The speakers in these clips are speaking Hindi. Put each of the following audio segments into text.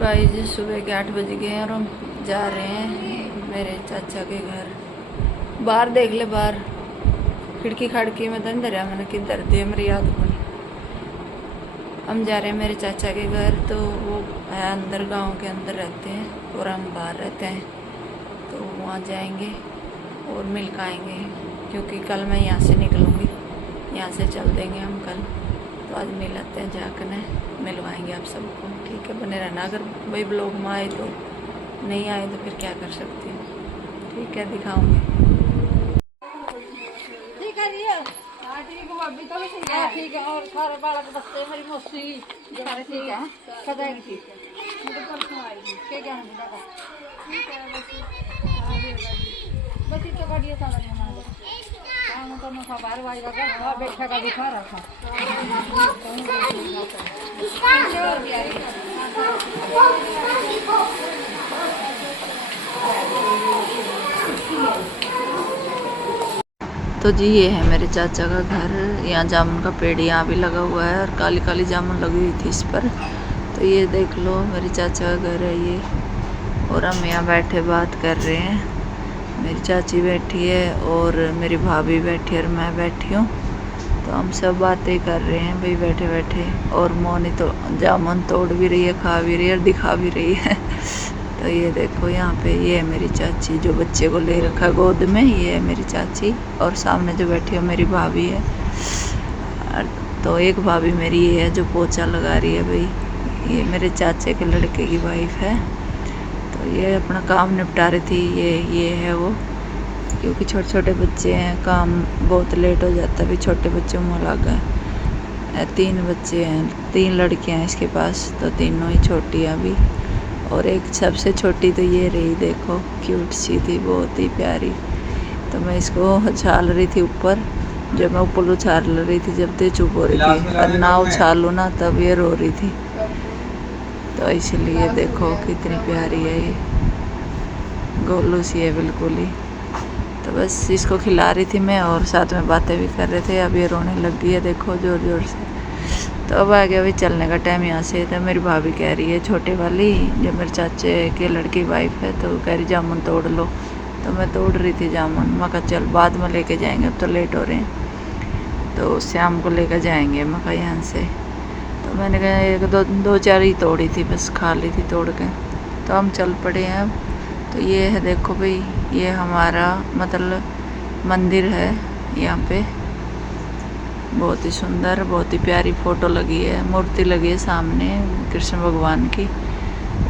गाइस सुबह के 8 बज गए हैं और हम जा रहे हैं मेरे चाचा के घर। बाहर देख ले, बाहर खिड़की खाड़की में तो अंदर है, मैंने किधर दी मेरी याद को। हम जा रहे हैं मेरे चाचा के घर, तो वो है अंदर, गांव के अंदर रहते हैं और हम बाहर रहते हैं। तो वहाँ जाएंगे और मिल कर आएंगे, क्योंकि कल मैं यहाँ से निकलूँगी, यहाँ से चल देंगे हम कल। तो आज मिल आते हैं, जाकर मिलवाएंगे आप सबको। ठीक है, बने रहना। अगर भाई ब्लॉग में आए तो, नहीं आए तो फिर क्या कर सकती हूँ। ठीक है, दिखाऊंगी। ठीक है रिया, हाँ ठीक है अभी तो ठीक है। ठीक है, और सारे बालक बच्चे मेरी मौसी सारे ठीक है, सदाएगी ठीक है। मुझे परसों आएगी क्या क्या है बेटा? ठीक है बस इतना बढ़िया सा लगना है। हाँ तो मैं खबर वाई लगा, हाँ बैठा का दिखा रखा और भी आएगी। तो जी ये है मेरे चाचा का घर। यहाँ जामुन का पेड़ यहाँ भी लगा हुआ है और काली काली जामुन लगी हुई थी इस पर। तो ये देख लो, मेरे चाचा का घर है ये। और हम यहाँ बैठे बात कर रहे हैं। मेरी चाची बैठी है और मेरी भाभी बैठी है और मैं बैठी हूँ। तो हम सब बातें कर रहे हैं भाई बैठे बैठे। और मोनी तो जामुन तोड़ भी रही है, खा भी रही है और दिखा भी रही है। तो ये देखो, यहाँ पे ये है मेरी चाची जो बच्चे को ले रखा गोद में। ये है मेरी चाची और सामने जो बैठी है मेरी भाभी है। तो एक भाभी मेरी ये है जो पोछा लगा रही है भाई। ये मेरे चाचे के लड़के की वाइफ है। तो ये अपना काम निपटा रही थी। ये है वो, क्योंकि छोटे छोटे बच्चे हैं, काम बहुत लेट हो जाता है। भी छोटे बच्चों में लगा 3 बच्चे हैं, 3 लड़कियां हैं इसके पास, तो तीनों ही छोटी हैं अभी। और एक सबसे छोटी तो ये रही, देखो क्यूट सी थी, बहुत ही प्यारी। तो मैं इसको उछाल रही थी ऊपर, जब मैं ऊपर उछाल रही थी जब तो चुप हो रही थी, और ना उछालू ना तब ये रो रही थी। तो इसलिए देखो कितनी प्यारी है ये, गोलू सी है बिल्कुल ही। तो बस इसको खिला रही थी मैं और साथ में बातें भी कर रहे थे। अब ये रोने लग गई है, देखो जोर जोर से। तो अब आ गया भाई चलने का टाइम यहाँ से। तो मेरी भाभी कह रही है, छोटे वाली जो मेरे चाचे के लड़की वाइफ है, तो कह रही जामुन तोड़ लो। तो मैं तोड़ रही थी जामुन। मैं कहा चल बाद में लेके जाएंगे, अब तो लेट हो रहे हैं, तो शाम को लेकर जाएंगे। मैं कहा यहाँ से। तो मैंने कहा एक दो चार ही तोड़ी थी, बस खा ली थी तोड़ के। तो हम चल पड़े हैं अब। तो ये है देखो भाई, ये हमारा मतलब मंदिर है यहाँ पे। बहुत ही सुंदर, बहुत ही प्यारी फ़ोटो लगी है, मूर्ति लगी है सामने कृष्ण भगवान की।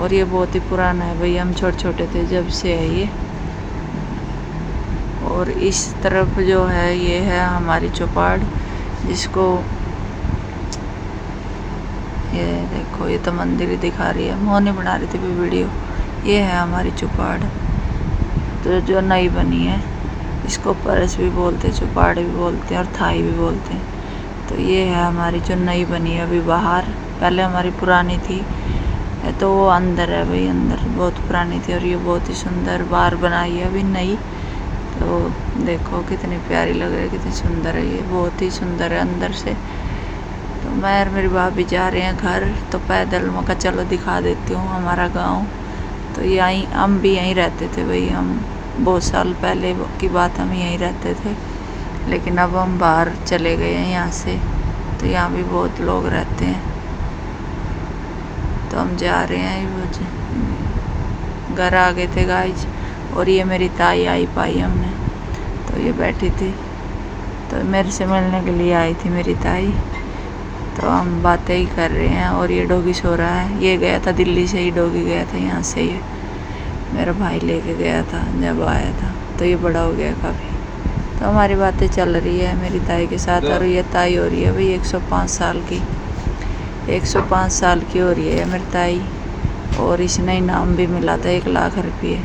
और ये बहुत ही पुराना है भाई, हम छोटे छोटे थे जब से है ये। और इस तरफ जो है ये है हमारी चौपाड़, जिसको ये देखो, ये तो मंदिर ही दिखा रही है, मोनी बना रही थी वीडियो। ये है हमारी चौपाड़, तो जो नई बनी है, इसको परस भी बोलते, चौपाड़ भी बोलते हैं और थाई भी बोलते हैं। तो ये है हमारी जो नई बनी है अभी बाहर। पहले हमारी पुरानी थी, तो वो अंदर है भाई, अंदर बहुत पुरानी थी। और ये बहुत ही सुंदर बाहर बनाई है अभी नई। तो देखो कितनी प्यारी लग रही है, कितनी सुंदर है ये, बहुत ही सुंदर है अंदर से। तो मैं और मेरी भाभी जा रहे हैं घर, तो पैदल मौका चलो दिखा देती हूँ हमारा गाँव। तो यहीं हम भी यहीं रहते थे भाई, हम बहुत साल पहले की बात, हम यहीं रहते थे। लेकिन अब हम बाहर चले गए हैं यहाँ से, तो यहाँ भी बहुत लोग रहते हैं। तो हम जा रहे हैं, घर आ गए थे गाइज। और ये मेरी ताई आई पाई हमने, तो ये बैठी थी, तो मेरे से मिलने के लिए आई थी मेरी ताई। तो हम बातें ही कर रहे हैं। और ये डॉगी सो रहा है, ये गया था दिल्ली से ही, डॉगी गया था यहाँ से, ये मेरा भाई लेके गया था जब आया था। तो ये बड़ा हो गया काफ़ी। तो हमारी बातें चल रही है मेरी ताई के साथ। और ये ताई हो रही है भाई 105 साल की, 105 साल की हो रही है मेरी ताई। और इसने इनाम भी मिला था 1 लाख रुपये,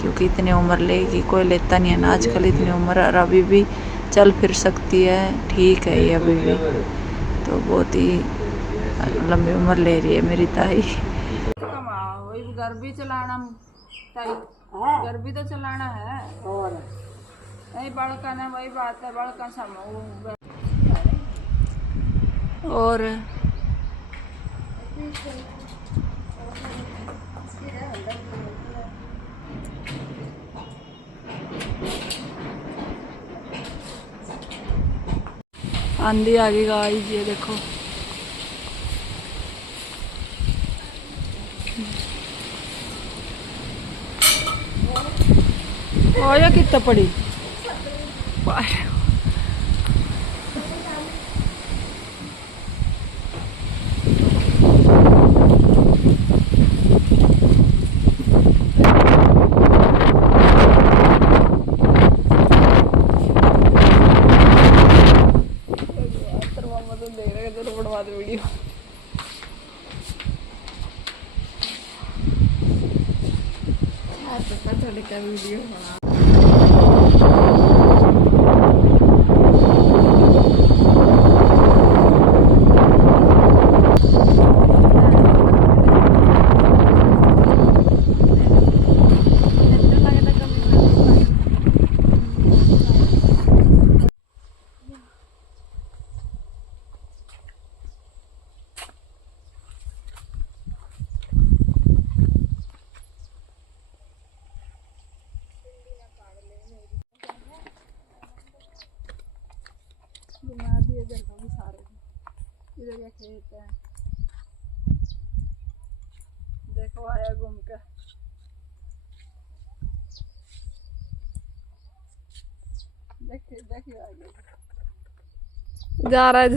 क्योंकि इतनी उम्र लेगी, कोई लेता नहीं है ना आजकल इतनी उम्र। और अभी भी चल फिर सकती है, ठीक है ये अभी भी। तो बहुत ही लंबी उम्र ले रही है मेरी ताई। घर भी चलाना, घर भी तो चलाना है। और नहीं बड़का ना, वही बात है, बड़का समूह। और आंधी आ गई गाइस, ये देखो। और ये कितना पड़ी वीडियो। थोड़ी का वीडियो बना। घुमा दिए जगह भी सारे, इधर ये खेत है, देखो आया घूम के। देखिए देखिए आगे जा रहा है।